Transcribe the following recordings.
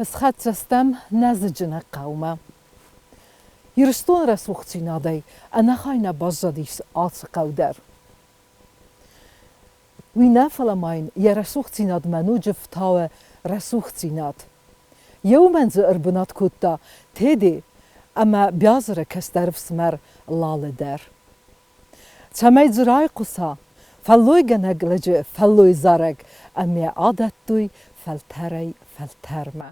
Schaat system nezijine qawme. Yiristun resvuxtinaday anachayna bazadis aats qawder. We nafalamain je resvuxtinad manujev tawe resvuxtinad. Joumenze erbunat kutta tedi ama biazere kesterv smer laleder. Tsamay zray qusa falloy geneglege falloy zareg amya adattuy falterey falterme.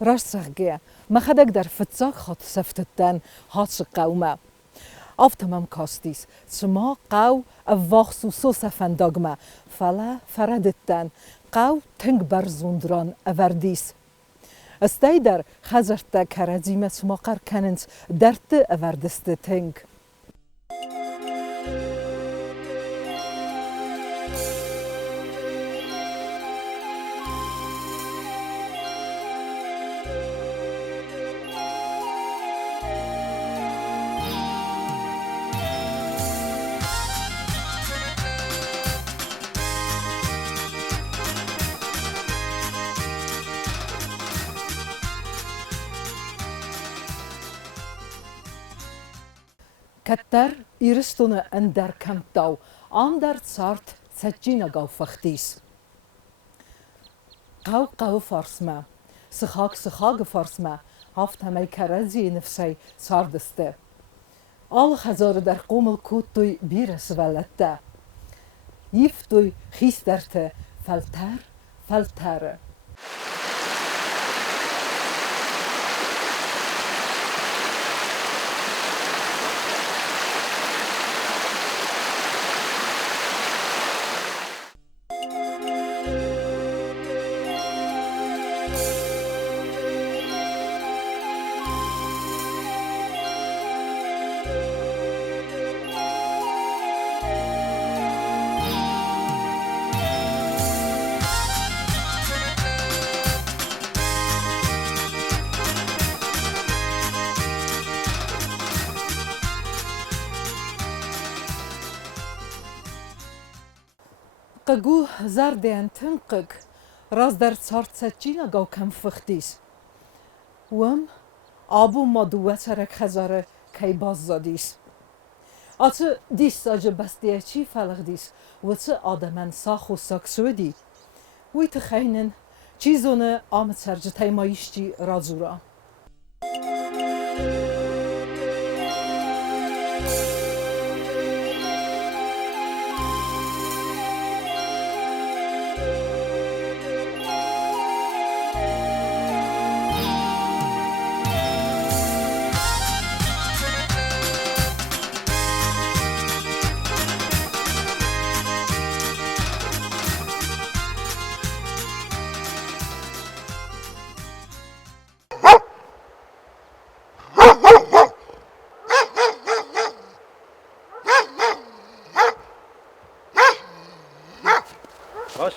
Rasserge, machadek der Vetzag hat seftetten hat qawme. Aftamam kastis, tsma qaw avachsu sosafendagme, fala faradetten, qaw teng barzundran averdis. Esteider khazerte karazime smaqar kanens derte averdiste teng. Katter iristone en der kamptau, ander zart zetjina gau fachtis. Qau farsma, sechag farsma, haft hamay karazi nefsay sardeste. Al khazar der qomel kuttoy bires velette. Yiftoy khisterte falter. Qgu zardean tınqık, raz der tsart setjina gau kam fıxtis. Abu maduveterek khazare kay bazzadis. Atı dis sadece bastiyeci falagdis, vıtı adamen saxu saksudi. Uytı khaynen çizone amet serce taymayişçi razura.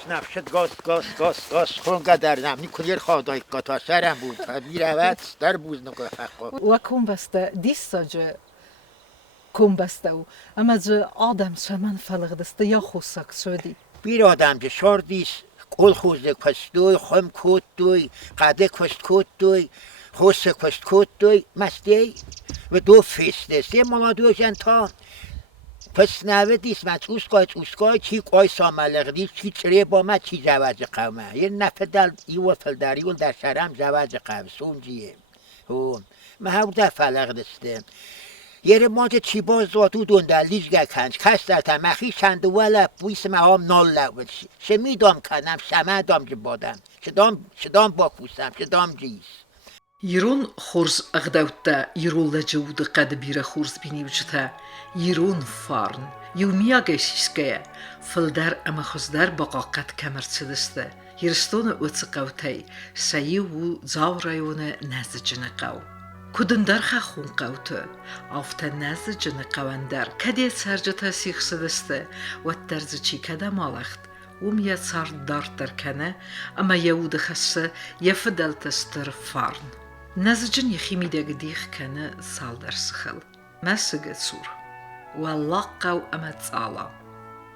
نفشت گاس خون قدرنم نیکونیر خدای قطع سرم بود میرود در بوز نگاه حقا و کنبسته دیساجه کنبسته و اما جه آدم شمن فلغدسته یا خوصک شدی بیر آدم جه شاردیس قل خوزه کستوی خم کود دوی قده کست کود دوی خوزه کست کود دوی مستی و دو فیسته سه مانا دو جنتان پس نوه دیست من چوسکای چی قای ساملق دیست چی چره با من چی جواز قومه یه نفه دل ایو فلداریون در شرم جواز قوم سونجیه من هم در فلق دسته یه ماده چی باز زادو دونده لیزگه کنج کس در تمخی چند وله بویس هم نال لود شمی دام کنم شمه دام جه بادم شدام باکوسم شدام جیز يرون خورز أغداوتا يرون لجود قد بيرا خورز بينيوجتا يرون فارن يوميا جيشيسكيا فلدار أما خزدار بقا قد كمرسدستا هیرستون اوتسقوتي سيو زاوريون نازجن قو كودن درخ خون قوت آفت نازجن قواندر كدي سرجتا سيخ سدسته و ترزچي كدا مالخت وميا صار دار تركنه اما يود خسه يفدل تستر فارن نازجن يخيمي ديخ كان سالدر سخل مسجد سور والله قو اما تصالا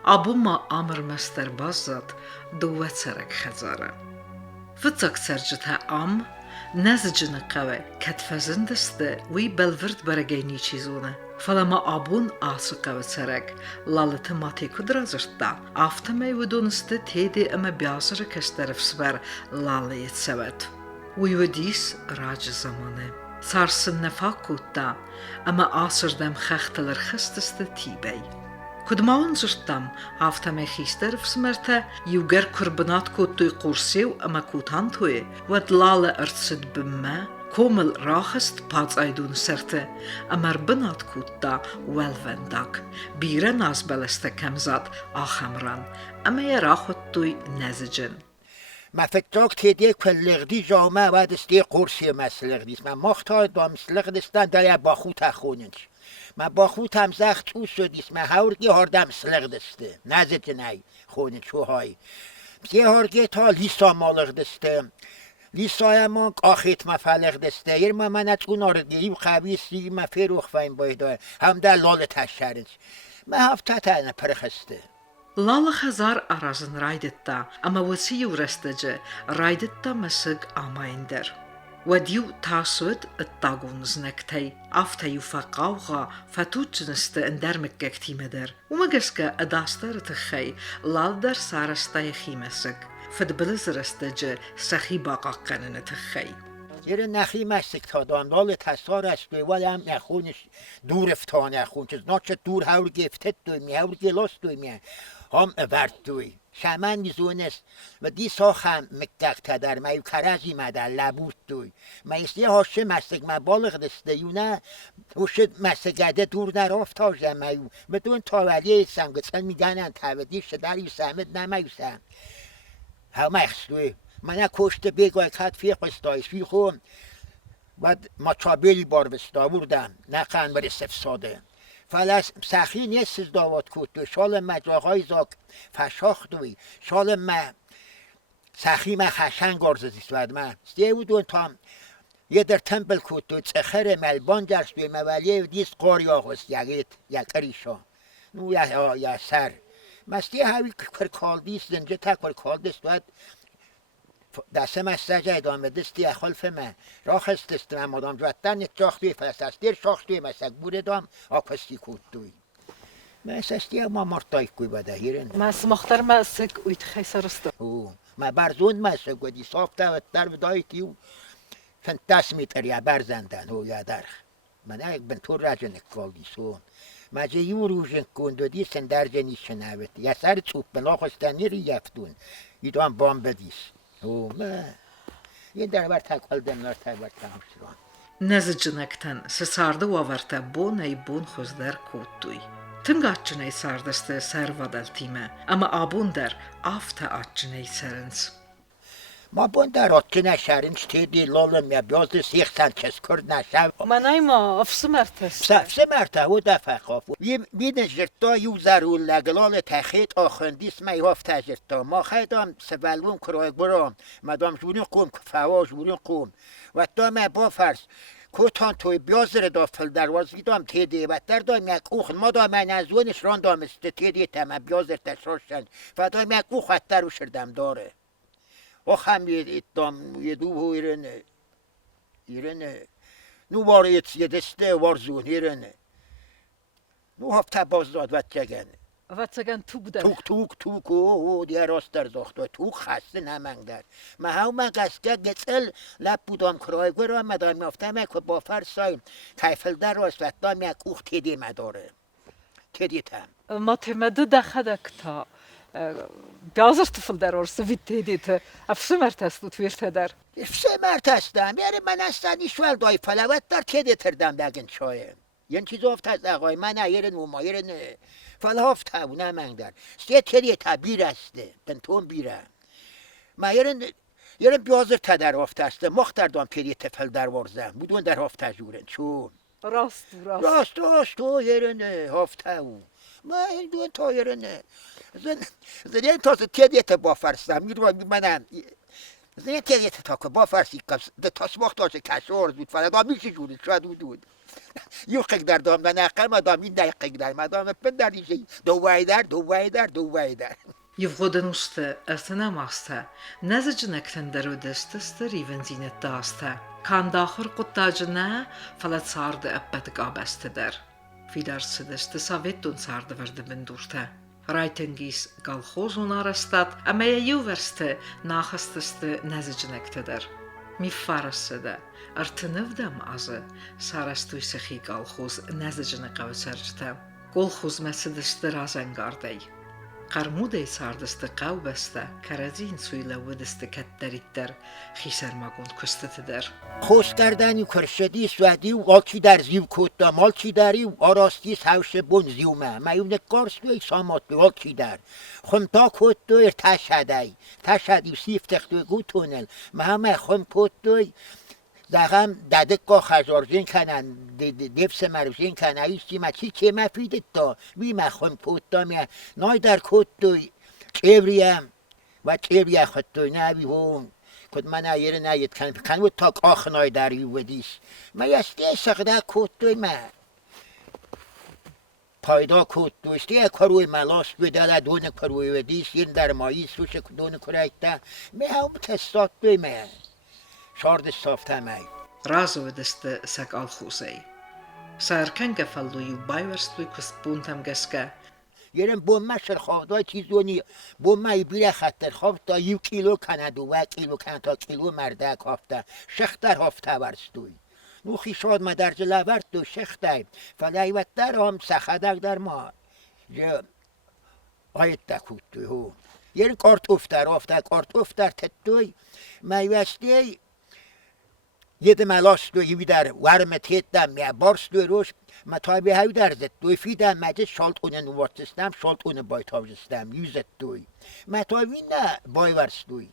ابو ما امر مستر بازد دوت سرك خزاره فتك سرجتها نازجن قوي كتفزندست وي بلورد برگيني چيزونه فلما ابون آسقه سرك لالت ماتي كدرازرتا افتمي ودونست تيدي اما بياسر كسترف سبر لالي يتسوت ويوديس راج زمانه سارسن نفاكوتا اما آسر دم خختلر خستست تيبي كدماون زرتم هفتم خيستر سمرته يوگر كربنات كوتوي قرسيو اما كوتان توي ودلال ارتسد بما كومل راخست باز ايدون سرته اما ربنات كوتا والفنداك بيره ناز بلسته كمزاد آخمران اما يراخد توي نزجن ما فکر تیدی کلگدی جامعه و دستی قرصی مسلگدیس من مختار دام مسلگدستان داری با خود خوننش من با خود هم زخت تو شدیس من هورگی هردم مسلگدسته نزد نی خونن چوهای بسی هورگی تا لیسا مالگدسته لیسای من آخیت مفلگدسته یر من اتکون آرگی و قویسی من فروخ فایم بایده هم در لال تشرنش من هفته تنه پرخسته لالا خزار ارازن رايدتا اما وسي ورستجه رايدتا مسج امايندر وديو تاسود الطاغون زنكتي افتيو فقاوغا فتوتشنست اندر مككتي مدر ومگسكا اداستر تخي لالدر سارستا يخيمسك فدبلز رستجه سخي باقا قنن تخي یه نخی مسک تا دام دال تصار است ولی هم نخونش دور افتان نخون چیز ناچه دور هور گفتت دوی می هور گلاس دوی می هم ورد دوی شمن میزونست و دی ساخم مکدق تدر میو کرزی مدر لبوت دوی میستی هاشه مسک مبالغ دسته یونه وشه مسکده دور نرافت هاشه میو و دون تاولی سنگتسل میگنن تودی شدر یو سمت نمیو سم هم اخس دوی من کشته بگای کت فیق بستایش فی خون و مچابلی بار بستاوردم نقن بر استفساده فلس سخی نیست داوات کود شال مجاقای زاک فشاخ دوی شال ما سخی ما خشنگ آرزدیست ود من سته بودون تام یه در تمبل کود دوی چخر ملبان درس دوی مولیه دیست قاری آغست یکریشا نو یا سر مستی هاوی کرکالدیست زنجه تا کرکالدیست ود دسته مسجه ادامه دستی اخالف من راه است من مادام جوتن یک جاخ دوی فلسطیر شاخ دوی مسک بوده دام آکستی کود دوی مسستی ما مرتای کوی بده هیرن مس مختار مسک اویت خیسرسته ما برزون مسک ودی صافته و در بدایتی و فنتاس میتر یا برزندن و یا درخ من ایک بنتور راجن اکوالدی سون مجه یو روژن کنده دی سندر جنی شنوید یا سر چوب بنا خستنی رو یفتون ایدوان بام بدیش ما یه در بر تکال دمنار تبر تمشران نزجنکتن سسارده واورته بونای بون خوزدر کودوی تنگاچنای ساردسته سر ودلتیمه اما آبون در آفته آچنای سرنس ما بون در آتنه شرنش تیدی لالم یا بیازده سیخ سنچس کرد نشم منای ما افس مرتست سفسه مرتبه دفع خافو بین جرتا یو ضرور لگلال تخیط آخندیس میواف تجرتا ما خیدام سبلون کرای برام مدام جورین قوم فوا جورین قوم و دام با فرس کوتان توی بیازر دافل درواز ویدام تیدی و در دام یک اوخ ما دام من از ونش ران دامسته تیدی تمام بیازر تشراشن و دام یک اوخ حتی رو شردم داره هم یه دو ایرنه نو باره یه دسته وارزون ایرنه نو هفته باز داد وچگن توک در توک او دیگه راست در زاخته توک خسته نمنگ در ما هم من قصده گسل لب بودم کرای گرام مدام یافتم که با فرسای کیفل در راست و دام یک اوخ تیدی مداره تیدی تم ما تمده دخدک تا بیازر تفل در ارسه وید تیدیت افسه مرتست بود ویرته در افسه مرتستم یعنی من اصلا ایشوال دای فلوت در تیدی تردم بگن چایه یعنی چیز افت از اقای من ایرن و مایرن فلافت هاو نمنگ در سیه تیدی تا بیر استه بنتون بیره ما یرن بیازر تدر هفته است مختر دام پیری تفل در ورزم بودون در هفته جورن چون راست تو یرن هفته او ما این دون تا یرن زنین تا تیدیت با فرستم میرو منم زنین تیدیت تا که با فرسی کس ده تاس وقت هاشه کشور بود فردا میشه جوری شاید بود یو قیق دام و نقل مدام این دای قیق در مدام پن در دیشه دو وای در Yevgodin usta ertenemasta, nezicnekten derudestes rivenzinet dasta. Kan daxır quttacına falat sardı ebbet gabesteder. Fidar sideste savetun sardı verdi bindurta. Raytengis galxozun arastat, amaya yuverste naxasteste nezicnektedir. Mi farasıda, ertenevdem azı, sarastu sehi galxoz nezicnek avsercte. Golxoz mesideste razengardey. قرموده ساردسته قو بسته کرزین سویله ودسته کتدریت در خیسر مگون کستت در خوش کردنی کرشدی سوادی و آلچی در زیو کتا مالچی داری و آراستی سوش بون زیومه میون کارس دوی سامات دوی آلچی در خمتا کت دوی تشهدی و سیف تختوی گو تونل مهمه خم کت دوی زغم ددک خزارزین کنن دفس مروزین کنن ایستی ما چی مفیدت دا وی مخون پوتا می نای در کت دوی چیوریم و چیوری خود دوی نوی هون کد من ایره ناید کن و تاک آخ نای در یو ودیس ما یستی سقده کت دوی ما پایدا کت دوی استی کروی ملاس دوی دل دون کروی ودیس ین در مایی سوش دون کرایتا می هم تستات دوی ما شارد صافته می رازو دسته سگ آلخوزی سرکنگ فلوی بایورستوی کست بونتم گسکه یرم بومه شرخوادای چیزونی بومه بیره خطر خوفتا یو کیلو کند و کیلو کند تا کیلو مرده کافته شختر هفته ورستوی نوخی شاد ما در جلورد دو شخته فلایوت در هم سخدک در ما آیت دکوت دوی هو یرم کارتوفتر تدوی میوستی یه ملاس دوی در ورم تیدم می بارس دوی روش مطابی هاو درزد دوی فیدم مجه شالت اونه نوارتستم شالت اونه بایتاوزستم یوزد دوی مطابی نه بای ورس دوی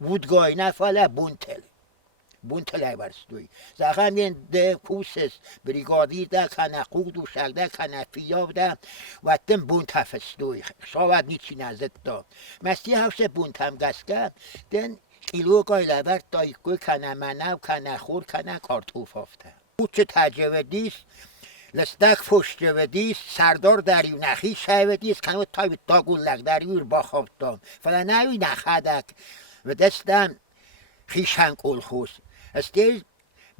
وودگای نه فاله بونتل های ورس دوی زخم یه ده کوسس بریگادی ده کنه قود و شک ده کنه فیاو ده و دم بونت هفست دوی شاید نیچی نزد دا مستی هاوشه بونت هم گسکه دن کیلو گای لورد دایی گوی کنه منو کنه خور کنه کارتوف هفته بوچه تجه دیس لستک فشته دیس سردار دریو نخی شه دیس کنه تای داگون لگ دریو با خوابتام فلا نوی نخدک و دستم خیشن کل خوز استی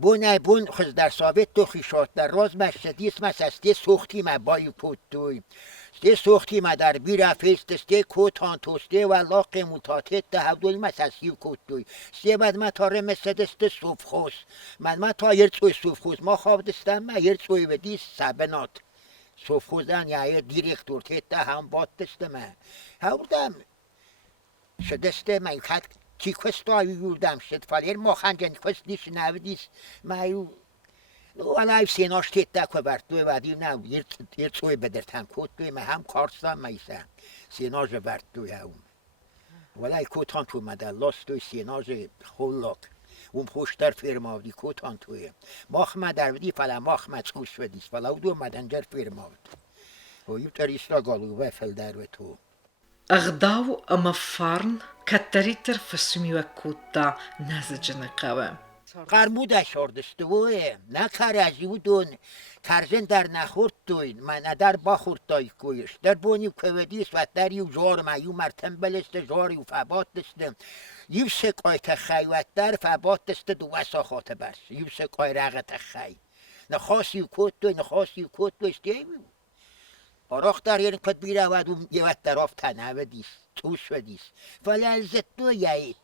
بون خز در ثابت تو خیشات در راز مشته دیس مس استی سوختی ما بایی پود دوی استی سوختی ما در بیره فیست استی کوتان توستی و لاقی متاتت ده هودول مس اسیو کود دوی استی بعد ما تاره مثل دست صوف خوز من تا یرچوی صوف خوز ما خواب دستم ما یرچوی و دیس سبنات صوف خوزن یا دیرکتور تیت ده هم باد دستم هودم شدسته ما یکت کی کستا یوردم شد فالیر ما خنجن کس دیش نودیس ما یو ولی سیناش تیت دکو برد دوی ودیو نو یرچوی بدرتم کود دوی ما هم کارستم میسه سیناش برد دوی هم ولی کوتان تو مدل لاست دوی سیناش خولاک اون پشتر فرماودی کوتان توی ماخمه در ودی فلا ماخمه چوش ودیس فلا دو مدنجر فرماود و یو تریستا گالو وفل در و تو اغداو اما فارن کتریتر فسمی و کوتا نزجن قوام قرموده شاردسته وی نه کرجی دون کرزن در نخورد دوین من در باخورد دای کویش در بونی کویدیس و در یو جار ما یو مرتن بلست جار یو فبات دسته یو سکای تخیوت در فبات دسته دو وسا خاطه برس یو سکای رغت تخی نخواست یو کود دوی نخواست یو کود دوی استیوی آراخ در یعنی کد بیره و یه وقت در آف تنه و دیس توش و دیس ولی ازت دو یعید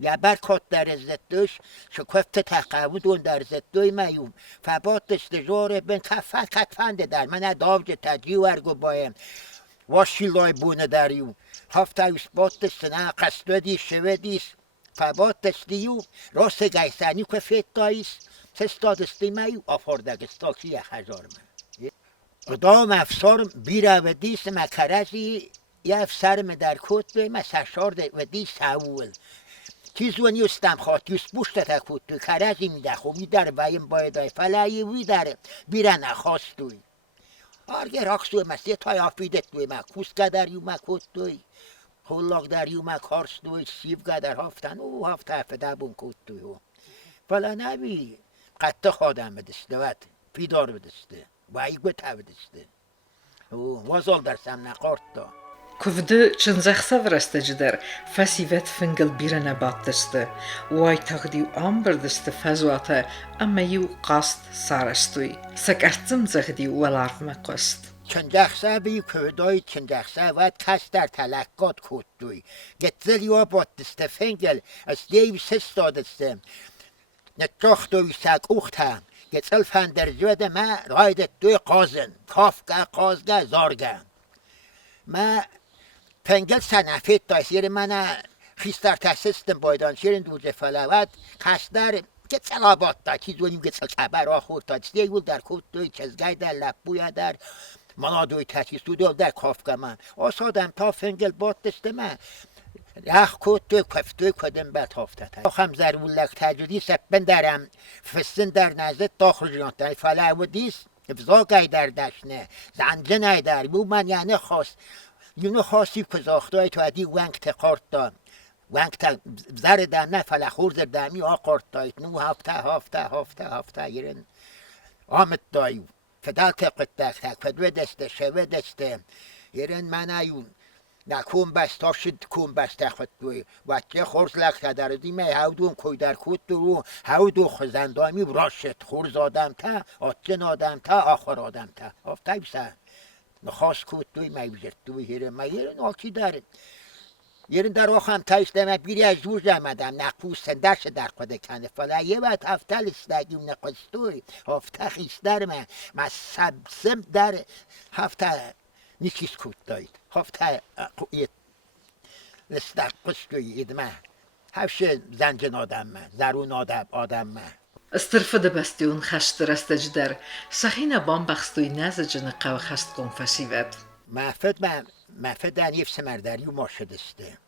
یا بر کات در ازت دوش شکفت تقاود اون در ازت دوی میوم فبات دستجاره بین کفت کتفنده در من داوج تجی ورگو بایم واشی لای بونه دریو هفته ایس بات دستنه قصد دیس شوه دیس فبات دستیو راست گیسانی که فیت داییس سستا دستی میو آفاردگستا که 1000 من دام افسار بیره و دیس مکرزی یه سرم در کت به ما سشار و دی ساول چیزونی استم خواهد یست بوشت تکوت کرجی میده خوبی در بایم بایدای فلایی وی در بیرن اخواستوی آرگر اکسوی مسیح تای آفیدت دوی ما کوسکا در یوما کت دوی خلاق در یوما کارس دوی سیفگا در هفتن او هفته هفته بون کت دوی فلا نبی قطع خادم بدسته وات پیدار بدسته و ایگو تا بدسته وازال درسم نقارد دا Kuvdu çınzaqsa vrastacıdır, fasivet fingil birine battıştı. Vay taqdi ambırdıştı fazvata, ama yu qast sarastuy. Sakartım zahdi valarfma qast. چندخسه بی کودای چندخسه وات کس در تلقات کود دوی گتزل یا باتسته فنگل از دیو سستا دسته نتاخ دوی ساک اوخته گتزل فندر جوده ما رایدت دوی قازن کافگه قازگه زارگه ما پنگل سنفیت دایسیر من خیستر تسستم بایدان شیرین دوزه فلوات کس در گتزل آباد دا چیز ونیم گتزل کبر آخور تا دیول در کود دوی چزگای در لبویا در مانا دوی تشیز دو در کافگه من آسادم تا فنگل باد دسته من یخ کود دوی کفتوی کدم بد هفته تا آخم زرولک تجدی سپن درم فسن در نزد داخل جانتن فلو دیس افزاگای در دشنه زنجنای در بو من یعنی خواست یونو خاصی کزاختای تو ادی ونگ تقارت دا ونگ تا زر در نه فلخور زر درمی آقارت دایت نو هفته یرن آمد دایو فدال تقت تک فدوه دسته شوه دسته یرن من ایون نکون بست تا شد کون بست تخت دوی وچه خورز لکته در دیمه هودون کوی در کود دو هودو خزندامی براشت خورز آدم تا آتجن آدم تا آخر آدم تا آفته بیسه نخواست کود دوی میوزرد دوی یرن آکی در یرن در آخم تایستم بیری از جور جمدم نقوستن درش در خود کنه فلا یه وقت هفته لستگیم نقستوی هفته خیستر من سبسم در هفته نیکیس کود داید هفته لستگ قستوی ادمه هفشه زنجن آدم من زرون آدم من Stırfıdı bastiyon xaştır astacıdır. Sahina bambaxstoy nazıcını qav xast kon fasivet. مفد در یف سمردری و ماشه دسته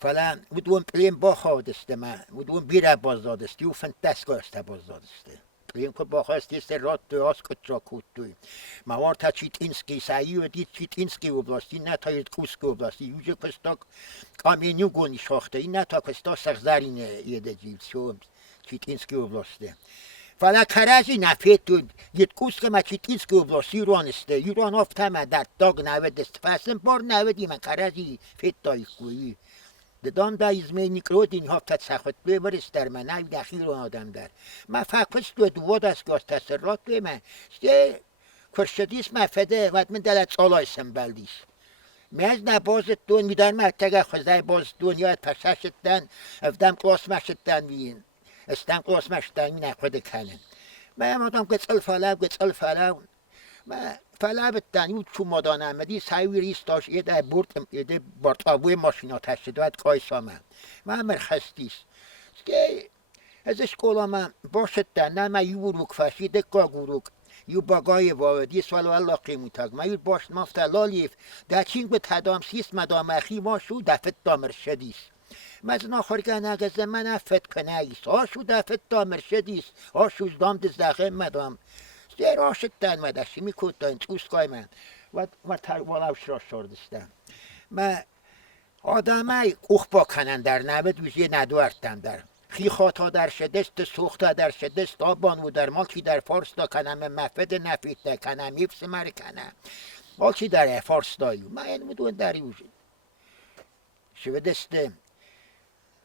فلا ودون پلیم باخا دسته ما ودون بیره باز دادستی و فنت دستگاه است باز دادسته پلیم که باخا است رات دوی آس کترا کود دوی موار تا چیت اینسکی سایی و دید چیت اینسکی و بلاستی نه تا ید کوسکی و بلاستی یوجه کستا کامینیو گونی شاخته این نه تا کستا سخزارین یده جیب شو چیت اینسکی و بلاسته فلا کرجی نفیت تو یت کوسک ما چیتینسکی و بلاسی ایرانسته ایران افتمه در داگ نوید است فسن بار نویدی من کرجی فیت دایی کویی ددام دا ازمی نیکرو دین هفت سخت به ورست در من نوی دخیل آدم در ما فقط دو دست گاز تسرات به من سته کرشدیس مفده و من دلت سالای سنبلدیس میز نبازت دون میدن مرتگه خزای باز دنیا پششتن افدم کلاس مشتن وین استن قوس مشتن نه خود کنن ما مادام گتسل فلو ما فلو بتن یو چو مادان آمدی سایوی ریستاش یه ده بارتابوی ماشینا تشدوت کایسامه ما مرخستیس که ازش کلاما باشد نه ما یو روک فشی دکا گروک یو باگای وادی سوالو الله قیموتاگ ما یو باش مافت لالیف در چینگ به تدام سیست مدام اخی ما شو دفت دامر شدیس مزنا خورگه نگزه من افت کنه ایست آشو دفت دامر شدیست آشو دام دزدقه مدام زیر آشکتن مدشی میکود داین توسکای من و تروالاوش را شردستم ما آدمه اوخ با کنن در نوید ویژه ندوارتن در خیخاتا در شدست سوختا در شدست آبانو در مالکی در فارس دا کنم مفد نفید دا کنم ایفس مر کنم مالکی در فارس دایو ما این مدون در یوزید شودست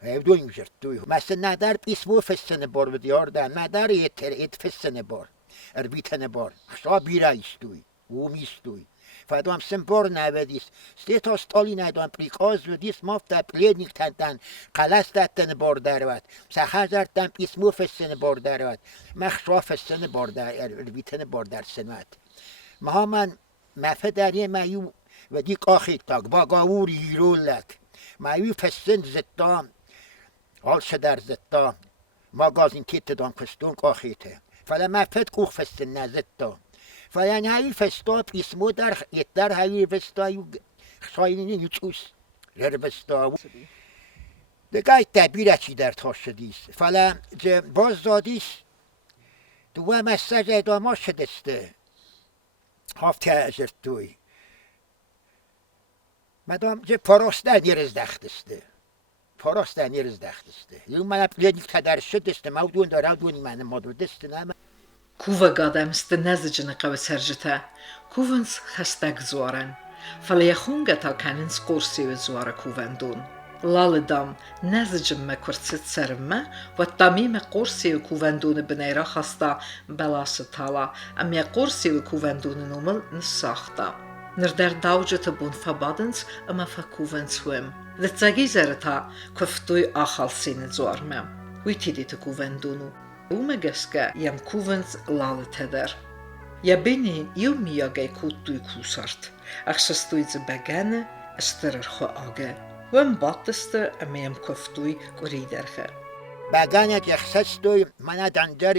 دوی میشد دوی مثل ندار بیسمو فسنه بار بدیار در ندار ایت فسنه بار اربیتنه بار خشا بیرایست دوی ومیست دوی فدام سن بار نودیس سه تا ستالی ندان پریکاز و دیس مافتا پلینیک تندن قلس دتن بار دروت سخر دردن بیسمو فسنه بار دروت مخشا فسنه بار در اربیتنه بار در سنوت مها من مفدریه مایو و دی قاخیک تاک باگاوری ایرون لک مایو فسن زدام حال در زتا ما گازین تیت دام کستون قاخیته فلا مفت کوخ فسن نزتا فلا نهایی فستا پیسمو در هایی فستا Sayını yutus. Rebesta. De gayet debireci der taşıdıyız. Falan باز دادیش دو مسج ادامه شدسته هفته اجر توی مدام پاراستن یرز دختسته پاراستن یرز دختسته یون من اپلیدیک تدر شدسته مودون داره دونی من مادو دسته نه Kuva gadamst nezicini qav serjita. Kuvens xastag zoran. Falyahunga ta kanins qursi zora kuvendun. Lalidam nezicim me kurtsit serme ve tamime qursi kuvendun bneyra xasta belası tala. Am ya qursi kuvendun numel nsaxta. Nirder davjata bun fabadens ama fa kuvenswim. Litsagi zerta kuftuy axalsini zormem. Witidit kuvendunu. Umegeska jam kuvens lalteder. Ja beni miagay kuttuy kusart. Achsastuy ze begane esterer cho age. Wem batteste am kuftuy kuriderche. بگانه جخصستوی من دندر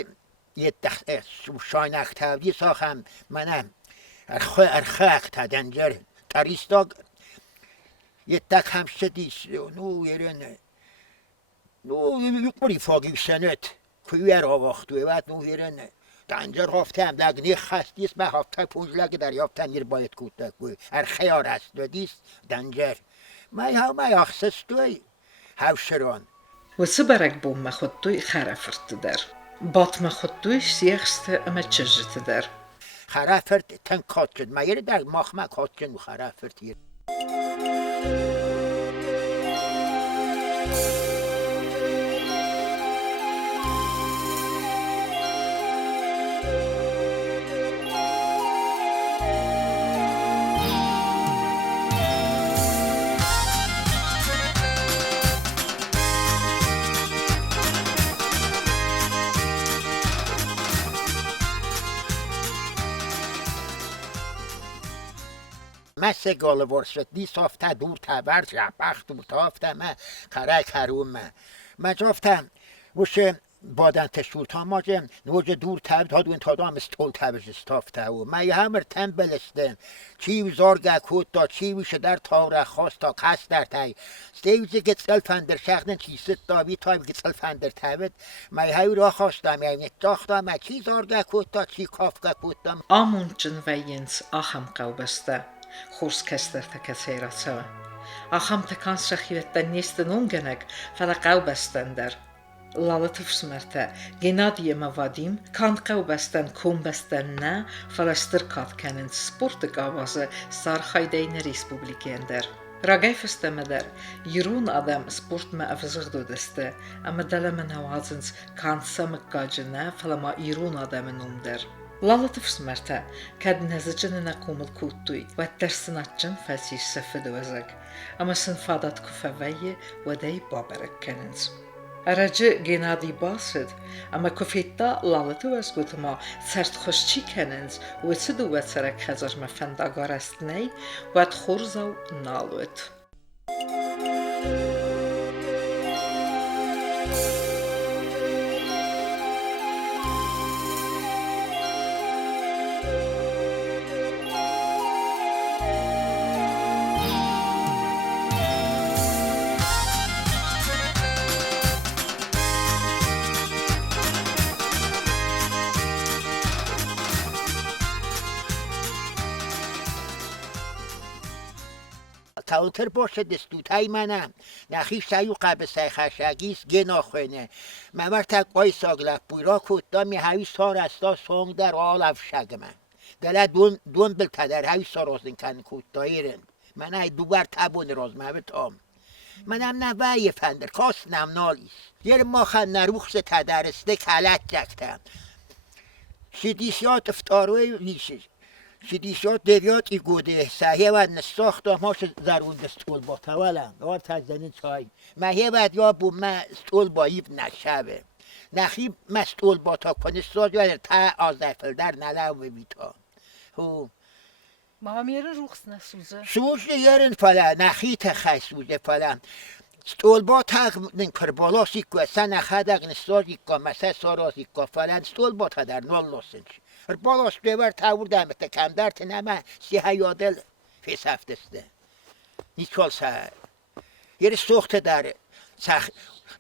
یه شاینخ تاودی ساخم منم ارخاق تا دندر تاریستاگ یه تک هم شدیش نو یرن نو یکمری فاگی سنت کویر آواختوی بعد نو یرن دندر هفتم لگنی خستیست من هفته پونج لگ دریافتن یر باید کوتک بوی ارخیار است دادیست دندر من اخصستوی هوشران وسبرك بوم ما خطوي خرافرت در. بات ما خطوي سيخست اما تشجت در. خرافرت تن کاتجد ما یه در مخمه کاتجد و خرافرت یر مسه گاله ورشت دی صافته دور تبر جبخت دور تافته من کرای کروم من جافتم وشه بادن تشولتا ماجم نوجه دور تب تا دون تا دام استول تبش استافته و من یه همر تنبلستم چی وزارگه کود دا چی وشه در تاره خواست تا کس در تای ستیوزه گتسل فندر شخدن چی ست داوی تای گتسل فندر تبت من یه هاوی را خواستم یه یک داختم من چی زارگه کود دا چی کافگه کود دام آمونچن وینس آخم قوبسته. خورس کستر تکسیرات سوا. آخم تکان شخیوت نیستن اونگنگ فلا قوبستن در. لالتف سمرته گنادی موادیم کان قوبستن کم بستن نه فلسترکات کنن سپورت قوازه سار خایدین ریسپوبلیکین در. راگای فستمه در یرون آدم سپورت ما افزغ دسته اما دلم نوازنز کان سمک گاجنه فلا ما یرون آدم نوم در. Lalata fsmerta kad nezicin nakumul kuttuy ve tersinatçın fasiş sefede vezek ama sınfadat kufaveye ve dey baberek kenins. Aracı Genadi basit ama kufetta lalata vezgutma sert xoşçi kenins ve sidu ve serek hazar mefend agarastney ve txurzav naluet. تاوتر باشه دستوتای منم نخیش سیو قبل خشگیست گنا خوینه ممر تک قای ساگلف بویرا کتا می هاوی سار استا سونگ در آل افشگ من دل دون بل تدر هاوی سار ازن کن کتا ایرن من های دوبر تبون راز مهبه تام منم نوی فندر کاس نم نالیس یر ماخن نروخس تدرسته کلت جکتم شدیسیات افتاروی ویشش شدیشات دیویات ای گوده سهیه و نساخت هماش ضرور دستول با تولم دار تجزنین چای مهیه و یا بو من استول با ایب نشبه نخیب مستول با تا کنستاج و تا آزرفل در نلو بیتا هو ما هم یه روخس نسوزه سوزه یرن فلا نخی تخی سوزه فلا استول با تا کربالا سیکو سن اخدق نستاج ایکا مسه ساراز ایکا فلا استول با تا در نال لاسنش بالاش ببر تاور دمت کم در تنمه سیه یادل فیس هفتسته نیست کل سر یه سوخت در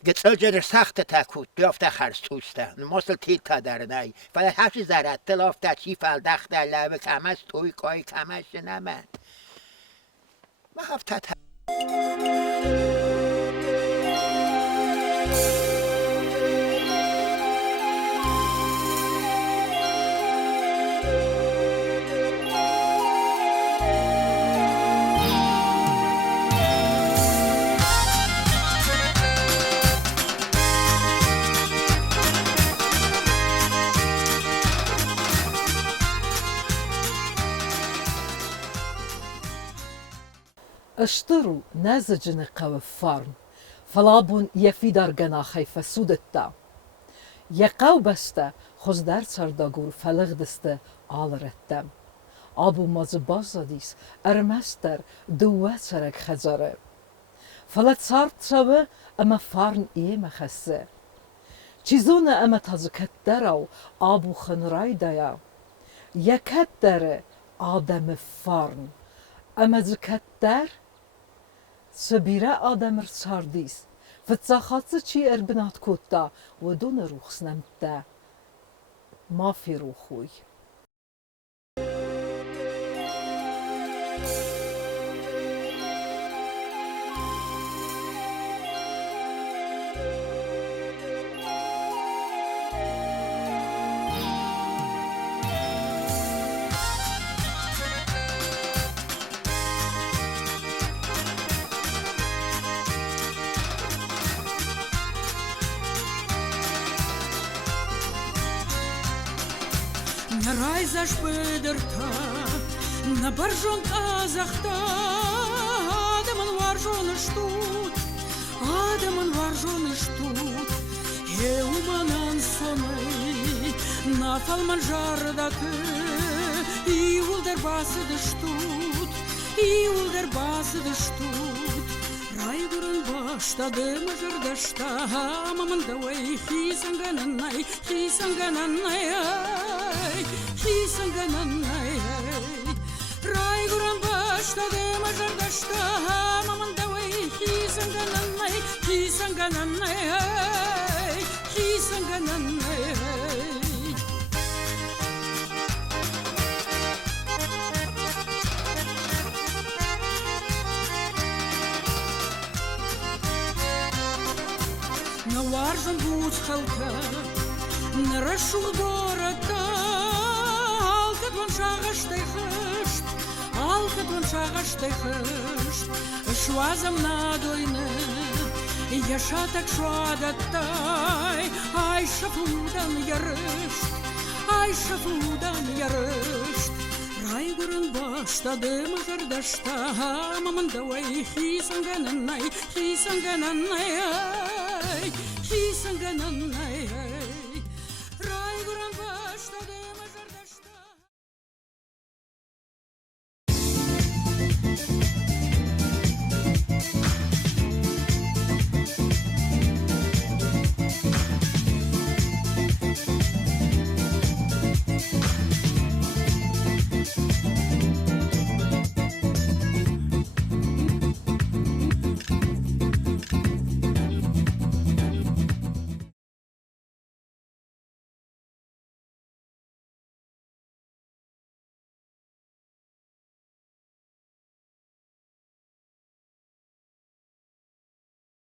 گتسلجر سخت تکوت بیافته خرسوسته نماسل تیل تا در نای ولی هفت زرد تلافته چی فلدخ در لبه کمش توی کای کمش نمند ما هفته اشتروا نازجن قو فارن فلابون يفيدار جنا خيفة سودتا يقاو بسته خزدار سرداغور فلغ دسته آلرتم آبو مازبازادیس ارمستر دوه سرک خزاره فلت سارت سوه اما فارن مخسه چیزون اما تازکت دراو آبو خنرای دایا یکت داره آدم فارن اما زکت در سبیره آدم ساردیس فتزاخاتز چی اربنات کوتا و دون روخس نمته ما فی روخوی Reizers bederta, na barjon azachta, Ademan warjon stut, Heumanan sonai, na falman jardate, Iul der base de stut, Raiguren basta de majardasta, Maman da way, hisangananai, hisangananai, Raiguren basta de majardasta, Maman da way, hisangananai, Na warzen boodschalka, na rashul gorata, alkat van shagas tegest, shwazam nadoine, yashatak shwadatai, ay shafudan yarest, Raiguren basta de majardasta, maman da way, hisangananai, hisangananai.